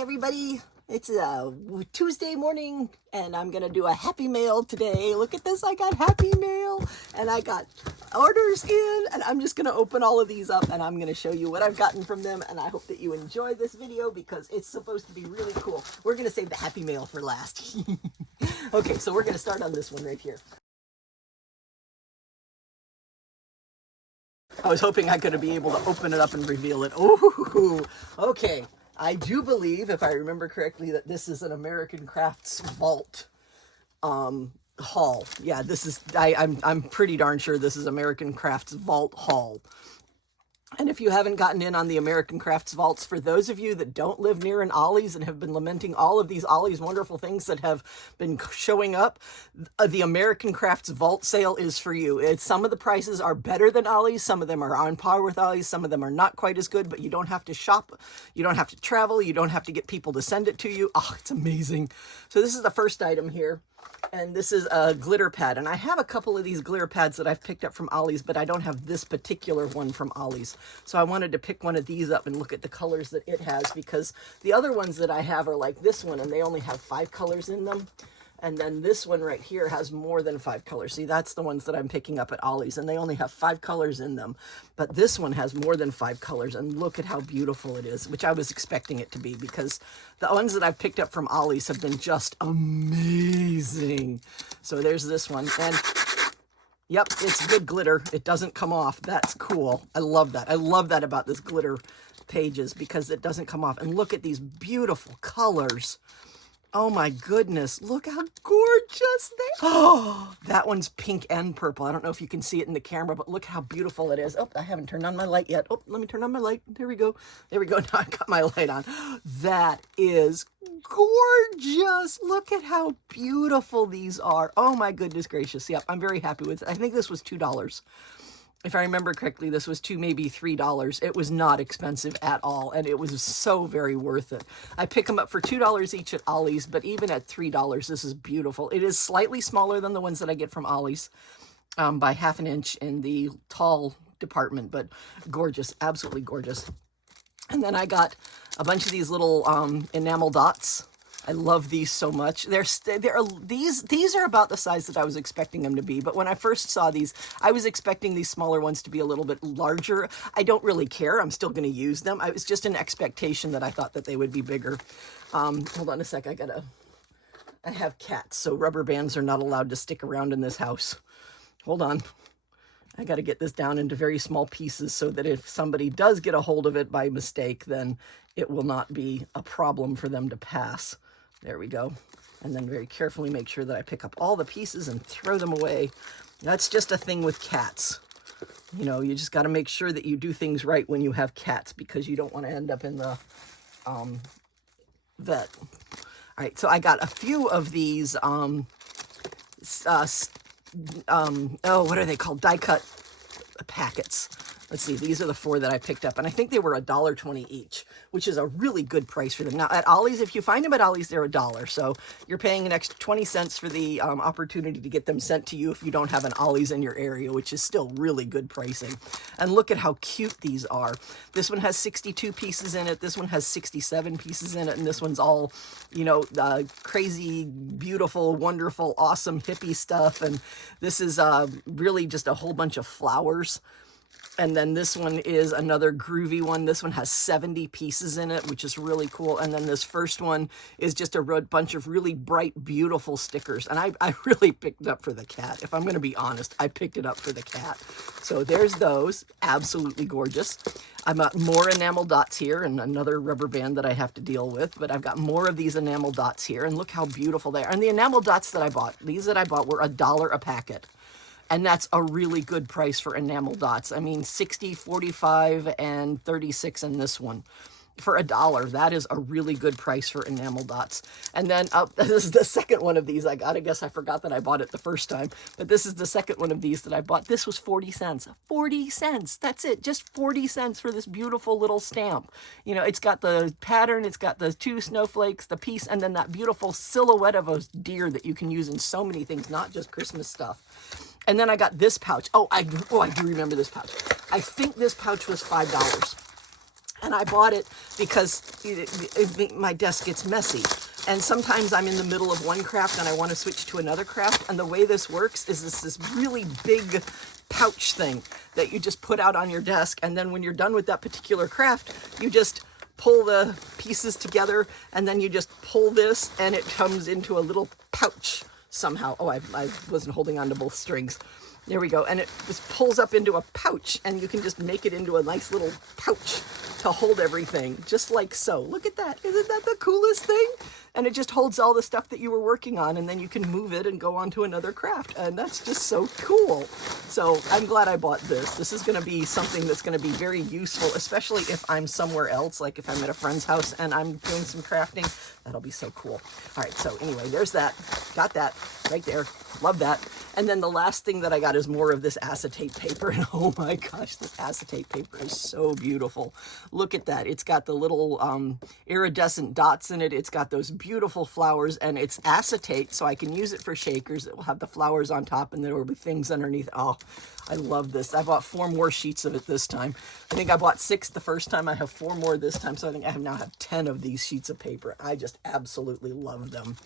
Hey everybody, it's a Tuesday morning and I'm gonna do a happy mail today. Look at this, I got happy mail and I got orders in, and I'm just gonna open all of these up and I'm gonna show you what I've gotten from them, and I hope that you enjoy this video because it's supposed to be really cool. We're gonna save the happy mail for last. Okay, so we're gonna start on this one right here. I was hoping I could be able to open it up and reveal it. Ooh, okay. I do believe, if I remember correctly, that this is an American Crafts Vault haul. Yeah, this is, I'm pretty darn sure this is American Crafts Vault haul. And if you haven't gotten in on the American Crafts Vaults, for those of you that don't live near an Ollie's and have been lamenting all of these Ollie's wonderful things that have been showing up, the American Crafts Vault sale is for you. Some of the prices are better than Ollie's, some of them are on par with Ollie's, some of them are not quite as good, but you don't have to shop, you don't have to travel, you don't have to get people to send it to you. Oh, it's amazing. So this is the first item here. And this is a glitter pad, and I have a couple of these glitter pads that I've picked up from Ollie's, but I don't have this particular one from Ollie's. So I wanted to pick one of these up and look at the colors that it has, because the other ones that I have are like this one, and they only have 5 colors in them. And then this one right here has more than 5 colors. See, that's the ones that I'm picking up at Ollie's, and they only have 5 colors in them. But this one has more than 5 colors, and look at how beautiful it is, which I was expecting it to be, because the ones that I've picked up from Ollie's have been just amazing. So there's this one, and yep, it's good glitter. It doesn't come off. That's cool. I love that. I love that about this glitter pages, because it doesn't come off. And look at these beautiful colors. Oh my goodness, look how gorgeous they are. Oh, that one's pink and purple. I don't know if you can see it in the camera, but look how beautiful it is. Oh, I haven't turned on my light yet. Oh, let me turn on my light. There we go. There we go. Now I've got my light on. That is gorgeous. Look at how beautiful these are. Oh my goodness gracious. Yep, I'm very happy with it. I think this was $2. If I remember correctly, this was $2, maybe $3. It was not expensive at all, and it was so very worth it. I pick them up for $2 each at Ollie's, but even at $3, this is beautiful. It is slightly smaller than the ones that I get from Ollie's by ½ an inch in the tall department, but gorgeous, absolutely gorgeous. And then I got a bunch of these little enamel dots. I love these so much. These are about the size that I was expecting them to be. But when I first saw these, I was expecting these smaller ones to be a little bit larger. I don't really care. I'm still going to use them. It was just an expectation that I thought that they would be bigger. Hold on a sec. I have cats, so rubber bands are not allowed to stick around in this house. Hold on. I got to get this down into very small pieces so that if somebody does get a hold of it by mistake, then it will not be a problem for them to pass. There we go. And then very carefully make sure that I pick up all the pieces and throw them away. That's just a thing with cats. You know, you just got to make sure that you do things right when you have cats, because you don't want to end up in the vet. All right, so I got a few of these, oh, what are they called? Die cut packets. Let's see, these are the 4 that I picked up, and I think they were $1.20 each, which is a really good price for them. Now, at Ollie's, if you find them at Ollie's, they're $1, so you're paying an extra 20 cents for the opportunity to get them sent to you if you don't have an Ollie's in your area, which is still really good pricing. And look at how cute these are. This one has 62 pieces in it, this one has 67 pieces in it, and this one's all, you know, crazy, beautiful, wonderful, awesome hippie stuff, and this is really just a whole bunch of flowers. And then this one is another groovy one. This one has 70 pieces in it, which is really cool. And then this first one is just a bunch of really bright, beautiful stickers. And I really picked it up for the cat. If I'm going to be honest, I picked it up for the cat. So there's those. Absolutely gorgeous. I've got more enamel dots here and another rubber band that I have to deal with. But I've got more of these enamel dots here. And look how beautiful they are. And the enamel dots that I bought, these that I bought were $1 a packet. And that's a really good price for enamel dots. I mean, 60, 45, and 36 in this one. For $1, that is a really good price for enamel dots. And then this is the second one of these I got. I guess I forgot that I bought it the first time. But this is the second one of these that I bought. This was 40 cents. 40 cents. That's it. Just 40 cents for this beautiful little stamp. You know, it's got the pattern. It's got the 2 snowflakes, the piece, and then that beautiful silhouette of a deer that you can use in so many things, not just Christmas stuff. And then I got this pouch. I do remember this pouch. I think this pouch was $5. And I bought it because my desk gets messy. And sometimes I'm in the middle of one craft and I want to switch to another craft. And the way this works is this really big pouch thing that you just put out on your desk. And then when you're done with that particular craft, you just pull the pieces together and then you just pull this and it comes into a little pouch somehow. Oh, I wasn't holding on to both strings. There we go. And it just pulls up into a pouch and you can just make it into a nice little pouch to hold everything, just like so. Look at that. Isn't that the coolest thing? And it just holds all the stuff that you were working on, and then you can move it and go on to another craft. And that's just so cool. So I'm glad I bought this. This is going to be something that's going to be very useful, especially if I'm somewhere else, like if I'm at a friend's house and I'm doing some crafting. That'll be so cool. All right, so anyway, there's that. Got that right there. Love that. And then the last thing that I got is more of this acetate paper. And oh my gosh, this acetate paper is so beautiful. Look at that. It's got the little iridescent dots in it. It's got those beautiful flowers, and it's acetate, so I can use it for shakers. It will have the flowers on top and there will be things underneath. Oh, I love this. I bought 4 more sheets of it this time. I think I bought 6 the first time. I have 4 more this time, so I think I now have 10 of these sheets of paper. I just absolutely love them.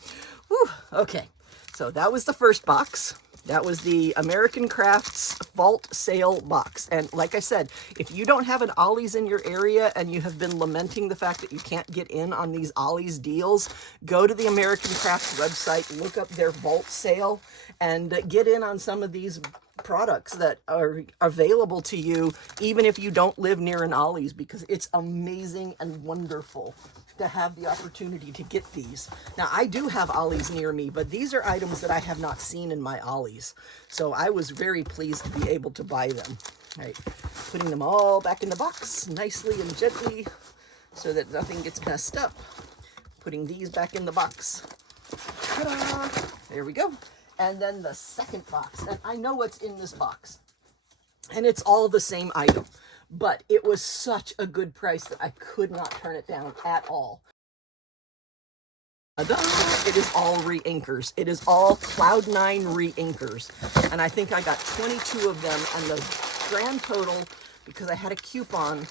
Whew. Okay, so that was the first box. That was the American Crafts Vault Sale box. And like I said, if you don't have an Ollie's in your area and you have been lamenting the fact that you can't get in on these Ollie's deals, go to the American Crafts website, look up their Vault Sale, and get in on some of these products that are available to you, even if you don't live near an Ollie's, because it's amazing and wonderful to have the opportunity to get these. Now, I do have Ollie's near me, but these are items that I have not seen in my Ollie's. So I was very pleased to be able to buy them. All right, putting them all back in the box nicely and gently so that nothing gets messed up. Putting these back in the box. Ta-da! There we go. And then the second box. And I know what's in this box. And it's all the same item. But it was such a good price that I could not turn it down at all. It is all Reinkers. It is all Cloud9 Reinkers. And I think I got 22 of them. And the grand total, because I had a coupon,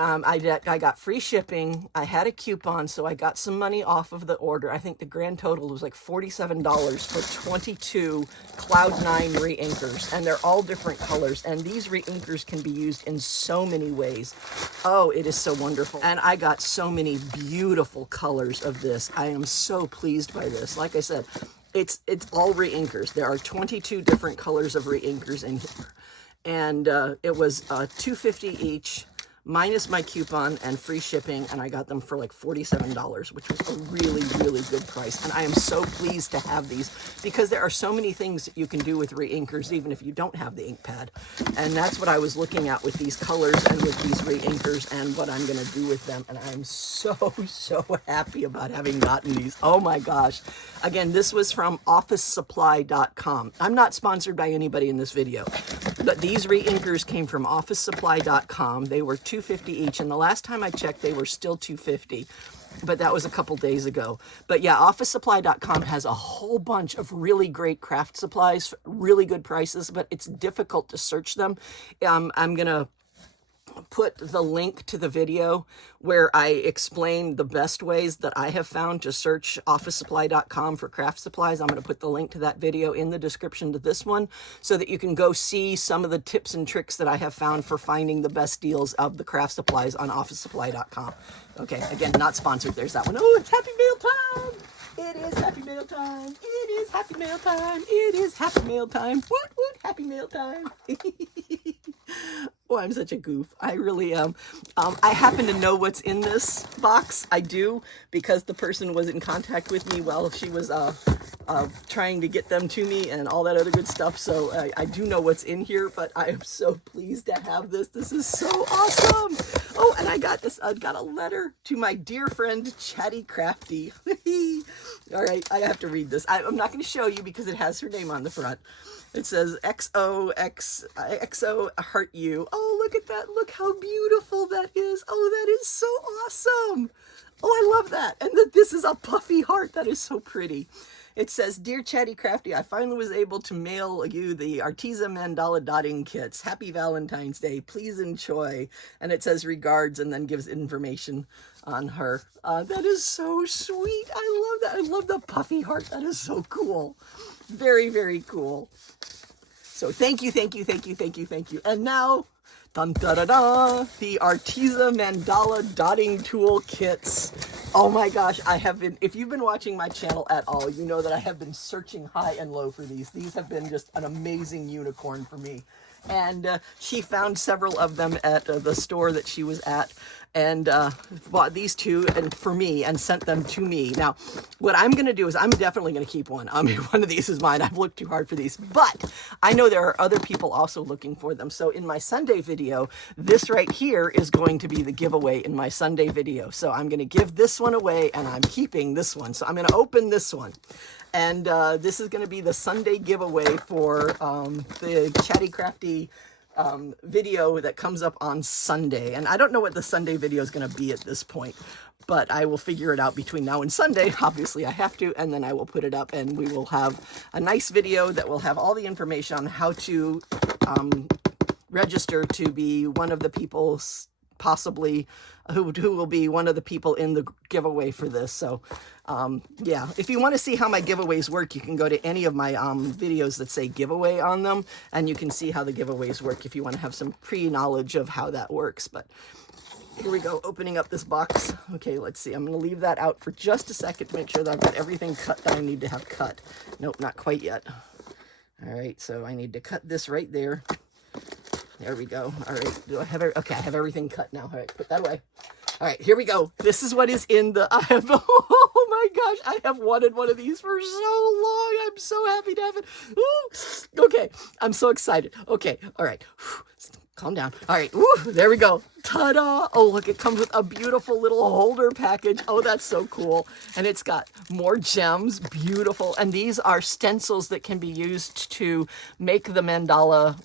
I got free shipping. I had a coupon, so I got some money off of the order. I think the grand total was like $47 for 22 Cloud9 Reinkers, and they're all different colors. And these Reinkers can be used in so many ways. Oh, it is so wonderful. And I got so many beautiful colors of this. I am so pleased by this. Like I said, it's all Reinkers. There are 22 different colors of Reinkers in here. And it was $2.50 each. Minus my coupon and free shipping, and I got them for like $47, which was a really, really good price. And I am so pleased to have these because there are so many things that you can do with Reinkers, even if you don't have the ink pad. And that's what I was looking at with these colors and with these Reinkers and what I'm going to do with them. And I'm so, so happy about having gotten these. Oh my gosh. Again, this was from officesupply.com. I'm not sponsored by anybody in this video, but these Reinkers came from officesupply.com. They were $2.50 each, and the last time I checked, they were still $2.50, but that was a couple days ago. But yeah, officesupply.com has a whole bunch of really great craft supplies, really good prices, but it's difficult to search them. I'm gonna put the link to the video where I explain the best ways that I have found to search officesupply.com for craft supplies. I'm going to put the link to that video in the description to this one so that you can go see some of the tips and tricks that I have found for finding the best deals of the craft supplies on officesupply.com. Okay, again, not sponsored. There's that one. Oh, it's Happy Mail time! It is Happy Mail time! It is Happy Mail time! It is Happy Mail time! Woot woot! Happy Mail time! Oh, I'm such a goof. I really am. I happen to know what's in this box. I do, because the person was in contact with me while she was trying to get them to me and all that other good stuff. So I do know what's in here, but I am so pleased to have this. This is so awesome. Oh, and I got this. I got a letter to my dear friend, Chatty Crafty. All right, I have to read this. I'm not going to show you because it has her name on the front. It says XOXO heart you. Oh, look at that. Look how beautiful that is. Oh, that is so awesome. Oh, I love that. And that this is a puffy heart. That is so pretty. It says, Dear Chatty Crafty, I finally was able to mail you the Arteza Mandala dotting kits. Happy Valentine's Day. Please enjoy. And it says regards and then gives information on her. That is so sweet. I love that. I love the puffy heart. That is so cool. Very, very cool. So thank you, thank you, thank you, thank you, thank you. And now, dun da da da, the Arteza Mandala dotting tool kits. Oh my gosh, I have been, if you've been watching my channel at all, you know that I have been searching high and low for these. These have been just an amazing unicorn for me. And she found several of them at the store that she was at, and bought these two and for me and sent them to me. Now, what I'm going to do is I'm definitely going to keep one. I mean, one of these is mine. I've looked too hard for these, but I know there are other people also looking for them. So in my Sunday video, this right here is going to be the giveaway in my Sunday video. So I'm going to give this one away and I'm keeping this one. So I'm going to open this one. And this is going to be the Sunday giveaway for the Chatty Crafty video that comes up on Sunday. And I don't know what the Sunday video is going to be at this point, but I will figure it out between now and Sunday. Obviously, I have to, and then I will put it up, and we will have a nice video that will have all the information on how to register to be one of the people, possibly who will be one of the people in the giveaway for this. So yeah, if you want to see how my giveaways work, you can go to any of my videos that say giveaway on them, and you can see how the giveaways work if you want to have some pre-knowledge of how that works. But here we go, opening up this box. Okay, let's see. I'm going to leave that out for just a second to make sure that I've got everything cut that I need to have cut. Nope, not quite yet. All right, so I need to cut this right there. There we go. All right. Do I have it? Okay, I have everything cut now. All right, put that away. All right, here we go. This is what is in the, I have, oh my gosh, I have wanted one of these for so long. I'm so happy to have it. Ooh, okay, I'm so excited. Okay, all right. Calm down. All right, woo, there we go. Ta-da! Oh, look, it comes with a beautiful little holder package. Oh, that's so cool. And it's got more gems, beautiful. And these are stencils that can be used to make the mandala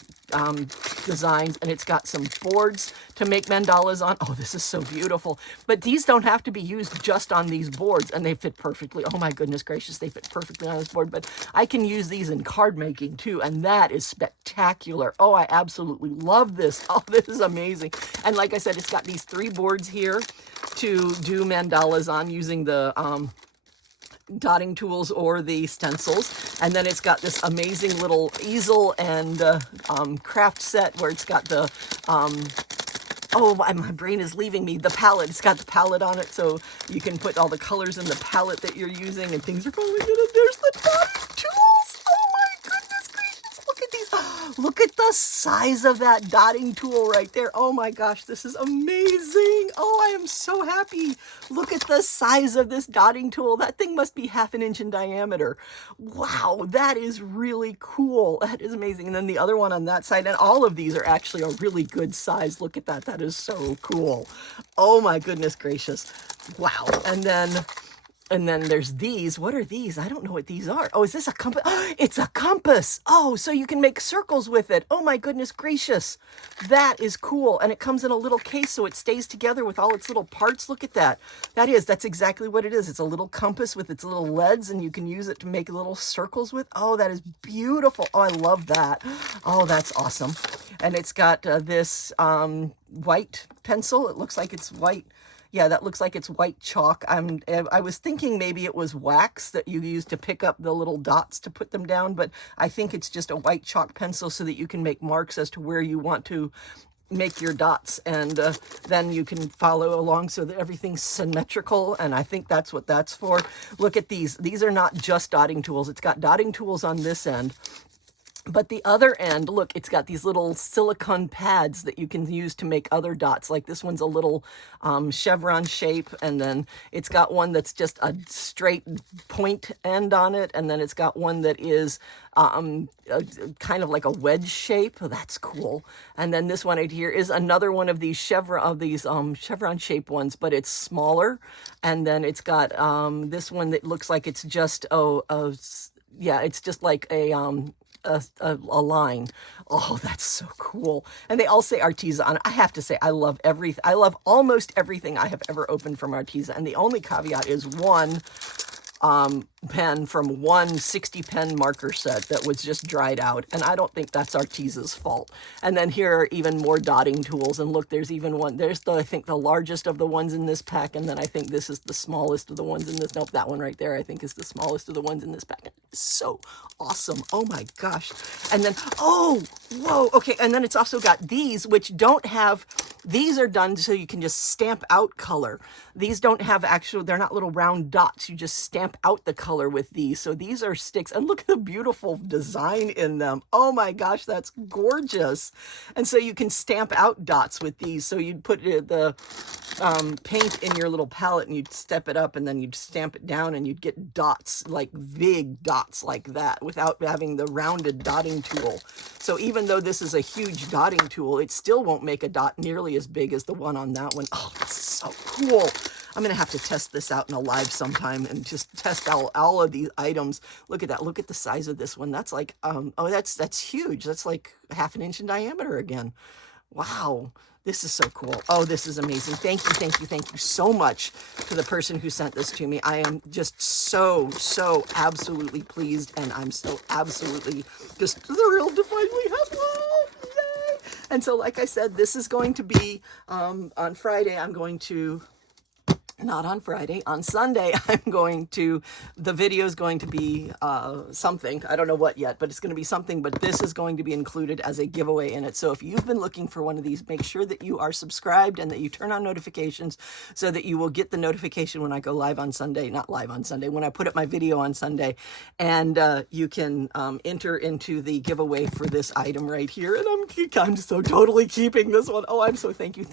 designs, and it's got some boards to make mandalas on. Oh, this is so beautiful. But these don't have to be used just on these boards, and they fit perfectly. Oh my goodness gracious, they fit perfectly on this board. But I can use these in card making too, and that is spectacular. Oh, I absolutely love this. Oh, this is amazing. And like I said, it's got these 3 boards here to do mandalas on using the dotting tools or the stencils. And then it's got this amazing little easel and craft set where it's got the oh, my brain is leaving me, the palette. It's got the palette on it, so you can put all the colors in the palette that you're using, and things are going in it. There's the dotting tools. Oh my goodness gracious, look at these. Look at the size of that dotting tool right there. Oh my gosh, this is amazing. Oh, I am so happy. Look at the size of this dotting tool. That thing must be 1/2 inch in diameter. Wow, that is really cool. That is amazing. And then the other one on that side, and all of these are actually a really good size. Look at that. That is so cool. Oh my goodness gracious. Wow. And then there's these. What are these? I don't know what these are. Oh, is this a compass? It's a compass. Oh, so you can make circles with it. Oh my goodness gracious. That is cool. And it comes in a little case so it stays together with all its little parts. Look at that. That's exactly what it is. It's a little compass with its little leads, and you can use it to make little circles with. Oh, that is beautiful. Oh, I love that. Oh, that's awesome. And it's got this white pencil. It looks like it's white. Yeah, that looks like it's white chalk. I was thinking maybe it was wax that you use to pick up the little dots to put them down, but I think it's just a white chalk pencil so that you can make marks as to where you want to make your dots, and then you can follow along so that everything's symmetrical, and I think that's what that's for. Look at these. These are not just dotting tools. It's got dotting tools on this end. But the other end, look, it's got these little silicone pads that you can use to make other dots. Like this one's a little chevron shape, and then it's got one that's just a straight point end on it, and then it's got one that is kind of like a wedge shape. Oh, that's cool. And then this one right here is another one of these chevron shape ones, but it's smaller. And then it's got this one that looks like it's just yeah, it's just like a line. Oh, that's so cool. And they all say Arteza on it. I have to say, I love almost everything I have ever opened from Arteza. And the only caveat is one, pen from one 60 pen marker set that was just dried out. And I don't think that's Arteza's fault. And then here are even more dotting tools. And look, there's even one, there's the, I think the largest of the ones in this pack. And then I think this is the smallest of the ones in this. Nope, that one right there, I think is the smallest of the ones in this pack. So awesome. Oh my gosh. And then, oh, whoa. Okay. And then it's also got these, which don't have, these are done so you can just stamp out color. These don't have actual, they're not little round dots. You just stamp out the color with these. So these are sticks, and look at the beautiful design in them. Oh my gosh, that's gorgeous. And so you can stamp out dots with these. So you'd put the paint in your little palette and you'd step it up and then you'd stamp it down and you'd get dots, like big dots like that without having the rounded dotting tool. So even though this is a huge dotting tool, it still won't make a dot nearly as big as the one on that one. Oh, this is so cool. I'm going to have to test this out in a live sometime and just test all of these items. Look at that. Look at the size of this one. That's like, oh, that's huge. That's like 1/2 inch in diameter again. Wow. This is so cool. Oh, this is amazing. Thank you, thank you, thank you so much to the person who sent this to me. I am just so absolutely pleased, and I'm so absolutely just thrilled to finally have one. Yay! And so, like I said, this is going to be on Friday. I'm going to... Not on Friday, on Sunday, the video is going to be something. I don't know what yet, but it's going to be something, but this is going to be included as a giveaway in it. So if you've been looking for one of these, make sure that you are subscribed and that you turn on notifications so that you will get the notification when I go live on Sunday, not live on Sunday, when I put up my video on Sunday, and you can enter into the giveaway for this item right here. And I'm so totally keeping this one. Oh, I'm so thank you.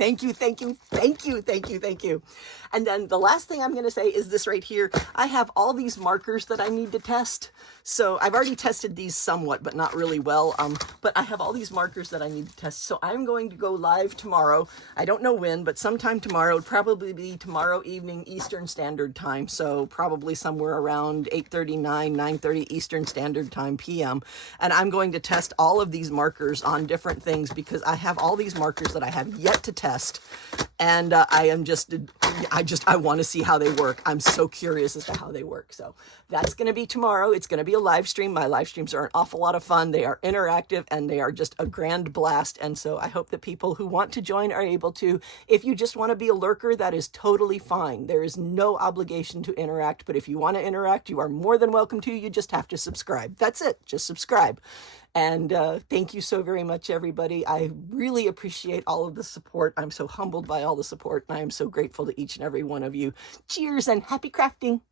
And then the last thing I'm going to say is this right here. I have all these markers that I need to test. So I've already tested these somewhat, but not really well. But I have all these markers that I need to test. So I'm going to go live tomorrow. I don't know when, but sometime tomorrow. It'd probably be tomorrow evening Eastern Standard Time. So probably somewhere around 8:39, 9:30 Eastern Standard Time PM. And I'm going to test all of these markers on different things because I have all these markers that I have yet to test. And I want to see how they work. I'm so curious as to how they work. So that's going to be tomorrow. It's going to be a live stream. My live streams are an awful lot of fun. They are interactive and they are just a grand blast. And so I hope that people who want to join are able to. If you just want to be a lurker, that is totally fine. There is no obligation to interact. But if you want to interact, you are more than welcome to. You just have to subscribe. That's it. Just subscribe. And thank you so very much, everybody. I really appreciate all of the support. I'm so humbled by all the support, and I am so grateful to each and every one of you. Cheers and happy crafting.